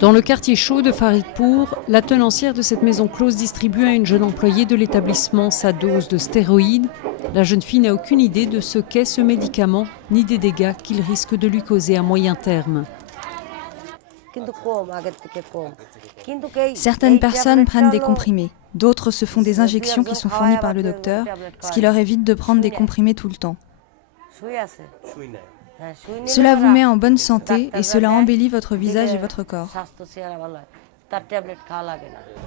Dans le quartier chaud de Faridpour, la tenancière de cette maison close distribue à une jeune employée de l'établissement sa dose de stéroïdes. La jeune fille n'a aucune idée de ce qu'est ce médicament, ni des dégâts qu'il risque de lui causer à moyen terme. Certaines personnes prennent des comprimés, d'autres se font des injections qui sont fournies par le docteur, ce qui leur évite de prendre des comprimés tout le temps. Cela vous met en bonne santé et cela embellit votre visage et votre corps.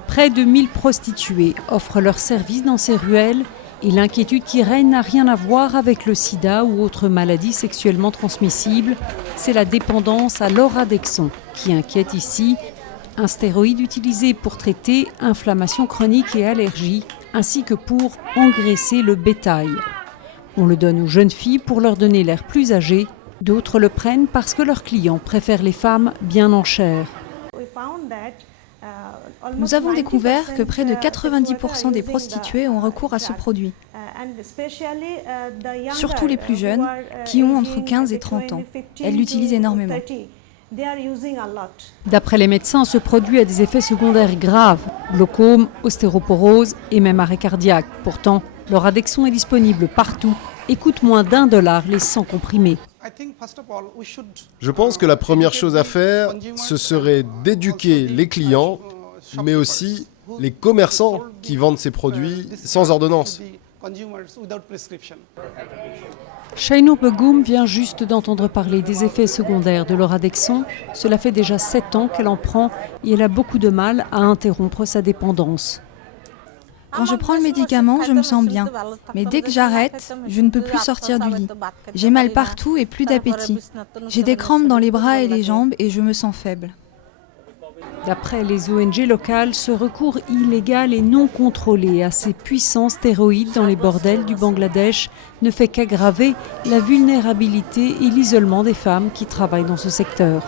Près de 1000 prostituées offrent leurs services dans ces ruelles et l'inquiétude qui règne n'a rien à voir avec le sida ou autres maladies sexuellement transmissibles. C'est la dépendance à l'oradexon qui inquiète ici, un stéroïde utilisé pour traiter inflammation chronique et allergies, ainsi que pour engraisser le bétail. On le donne aux jeunes filles pour leur donner l'air plus âgé. D'autres le prennent parce que leurs clients préfèrent les femmes bien en chair. Nous avons découvert que près de 90% des prostituées ont recours à ce produit, surtout les plus jeunes, qui ont entre 15 et 30 ans. Elles l'utilisent énormément. D'après les médecins, ce produit a des effets secondaires graves, glaucome, ostéoporose et même arrêt cardiaque. Pourtant, l'oradexon est disponible partout et coûte moins d'$1 les 100 comprimés. Je pense que la première chose à faire, ce serait d'éduquer les clients, mais aussi les commerçants qui vendent ces produits sans ordonnance. Shainour Begoum vient juste d'entendre parler des effets secondaires de l'oradexon. Cela fait déjà 7 ans qu'elle en prend et elle a beaucoup de mal à interrompre sa dépendance. Quand je prends le médicament, je me sens bien. Mais dès que j'arrête, je ne peux plus sortir du lit. J'ai mal partout et plus d'appétit. J'ai des crampes dans les bras et les jambes et je me sens faible. D'après les ONG locales, ce recours illégal et non contrôlé à ces puissants stéroïdes dans les bordels du Bangladesh ne fait qu'aggraver la vulnérabilité et l'isolement des femmes qui travaillent dans ce secteur.